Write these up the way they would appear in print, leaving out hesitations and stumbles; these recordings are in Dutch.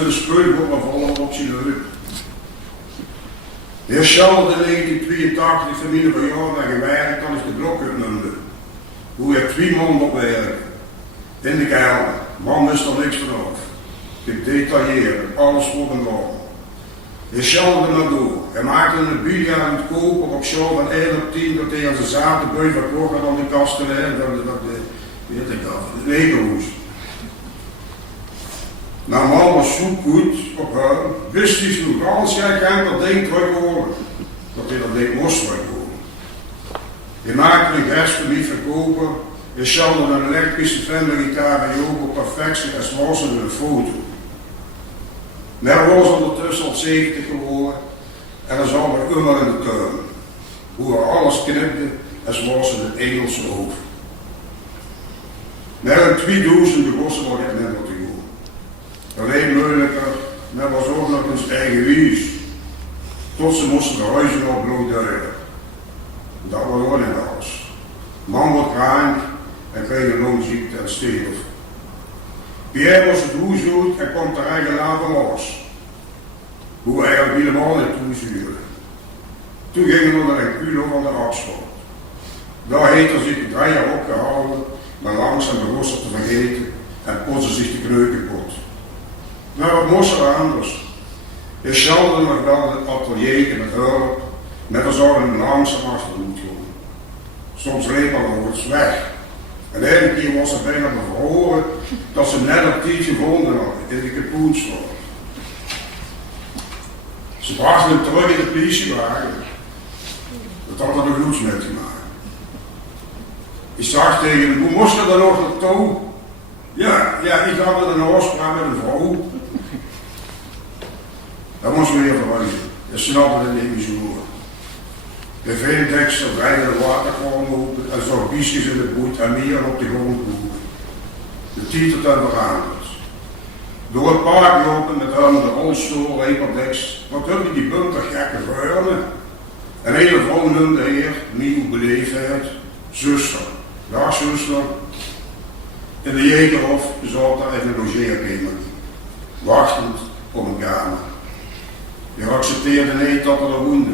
met een speuk op een volle op zijn heup. De heer Charles in 1982 familie van jaren gewerkt, kan ik de blok uitnoemen. Hoe je 2 man op werken. In de kelder, man wist er niks vanaf. Gedetailleerd, alles op en door. Hij sjouwde maar door. Hij maakte een bier aan het kopen op zo van 1 op 10 dat hij aan zijn zatenbui verkocht had aan de kasten. Weet ik dat, het legerhoes. Nou, man was zo goed op hem, wist hij genoeg. Alles gek aan dat ding terug horen. Dat hij dat ding moest terug horen. Hij maakte een gerstverlief verkopen. Hij sjouwde een elektrische Fender-gitaar en joog op perfectie als was in een foto. Maar hij was ondertussen al 70 geworden en hij zag nog immer in de tuin. Hoe er alles knipte als was in het Engelse hoofd. Maar in 2000 begon ze nog echt minder te gaan. Alleen moeilijker, maar was ook nog eens eigen wies. Tot ze moesten de huizen op bloed duiden. Dat was ook niet alles. Man wordt krank en kreeg een longziekte en stierf. Pierre was het hoezoet en kwam er eigenlijk later los. Hoe hij ook helemaal niet toezuurde. Toen gingen we naar een kulo van de afstand. Daar heeft hij zich de 3 jaar opgehouden, maar langzaam begon ze te vergeten en potte zich de kneu kapot. Maar wat moest er anders? Hij sjouwde nog wel het atelier in het hulp, met er zou hem langzaam achterhoed gaan. Soms reed hij over het weg. En de ene keer was ze bijna bevroren dat ze net op 10 gevonden hadden in de kapoenstorm. Ze brachten hem terug in de politiewagen. Dat had er nog niets mee te maken. Ik zag tegen hem, hoe moest je dan nog naartoe? Ja, ik had een afspraak met een vrouw. Dat moest weer verhuizen. Dat snapte het niet meer zo goed. De veendekster breidde de waterkraan open en zag biesjes in het boet en meer op de grond boeren. De titel ten veranderd. Door het park lopen met hem de rolstoel, reperdeks, wat hebben die bunter gekke vuurnen. En hele vrouw noemde de heer, nieuw beleefdheid, zuster. Ja, zuster. In de Jegerhof zat daar in een logeerkamer, wachtend op een kamer. Je accepteerde niet dat er woonde.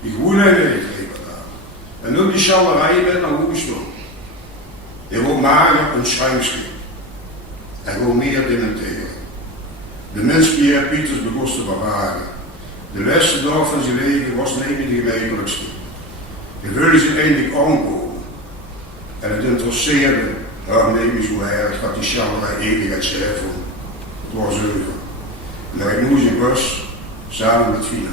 Die goede niet, riep het aan. En nu die chalerij met naar huis toe. Je wil mager een schrijfschip. En wil meer dementeren. De mens Pierre Pieters begon te bewaren. De laatste dag van zijn leven was niet meer de gemakkelijkste. Hij wilde zich eindelijk aankomen. En het interesseerde hem niet meer zo erg dat die chalerij eeuwigheid schreef. Het was over. En hij moest in rust samen met Fina.